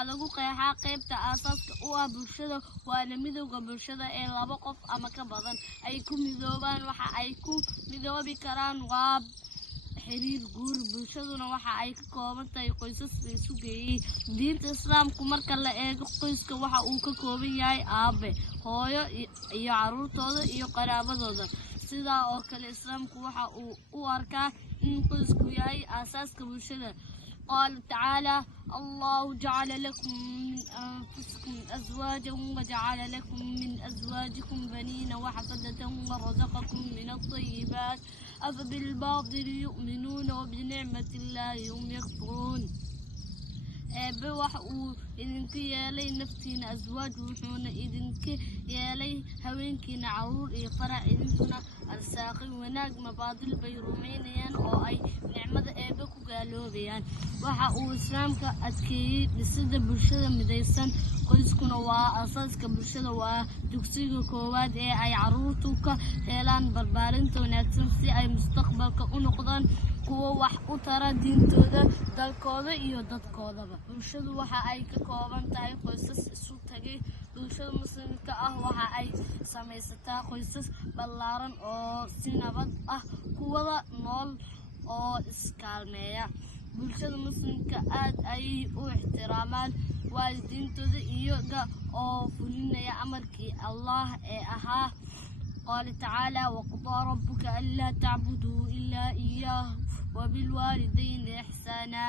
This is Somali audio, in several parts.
waxaa lagu qeexaa qaybta aasaaska u ah bulshada waana midowga bulshada ee laba qof ama ka badan ay ku midoobaan waxa ay ku midoobi karaan waa xiriir guur bulshaduna waxa ay ka kooban tahay qoysas la isu geeyay diinta islaamku marka la eego qoyska waxa uu ka kooban yahay aabe hooyo iyo caruurtooda iyo qaraabadooda sidaa oo kale islaamku waxa uu u arkaa in qoysku yahay aasaaska bulshada قال تعالى الله جعل لكم من أنفسكم أزواجا وجعل لكم من أزواجكم بنين وحفدة ورزقكم من الطيبات أفبالباطل يؤمنون وبنعمة الله هم يكفرون بوحو إذنك يالي نفتين أزواج وحونا إذنك يالي هوينكين عرور إيقرا إذنكنا الساقي وناق مبادل بيرومينيان أو أي نعمة إيبكو قالوا بيان وحو إسلامك أتكي لسد برشدة مديسان qoyskuna waa asaaska bulshada waa dugsiga koowaad ee ay caruurtu helaan barbaarinta wanaagsan si ay mustaqbalka u noqdaan kuwo wax u tara diintooda dalkooda iyo dadkoodaba bulshadu waxa ay ka kooban tahay qoysas isu tagay bulshada muslimka ah waxa ay samaysataa qoysas ballaaran oo si nabad ah kuwada nool oo iskaalmeeya bulshada muslimka aad ay u ixtiraamaan waalidiintooda iyaga oo fulinaya amarkii Allah ee ahaa قال تعالى وقضى ربك ألا تعبدوا إلا إياه وبالوالدين إحسانا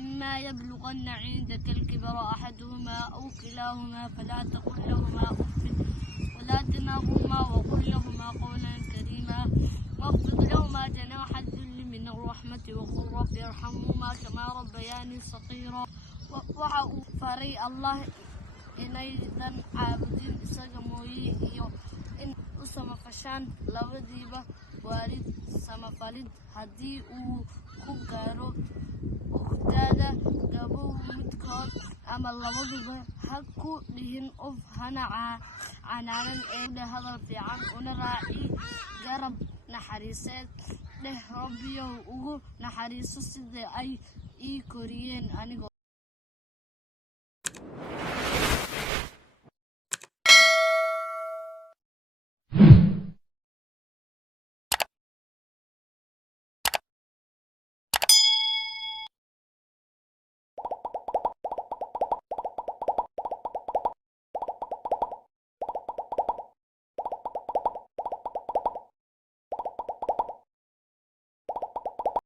إما يبلغن عندك الكبر أحدهما أو كلاهما فلا تقل لهما أف ولا تنهرهما وقل لهما قولا كريما واخفض لهما جناح الذل من الرحمة وقل رب ارحمهما كما ربياني صغيرا waxa uu faray Allah inaydan caabudin isaga mooyee iyo in u samafashaan labadiiba waalid samafalid haddii uu ku gaaro ukhtaada gabow midkood ama labaduba ha ku dhihin of hana canaanan ee hadal fiican una raaci garab naxariiseed dheh rabbiyow ugu naxariiso sida ay ii koriyeen aniga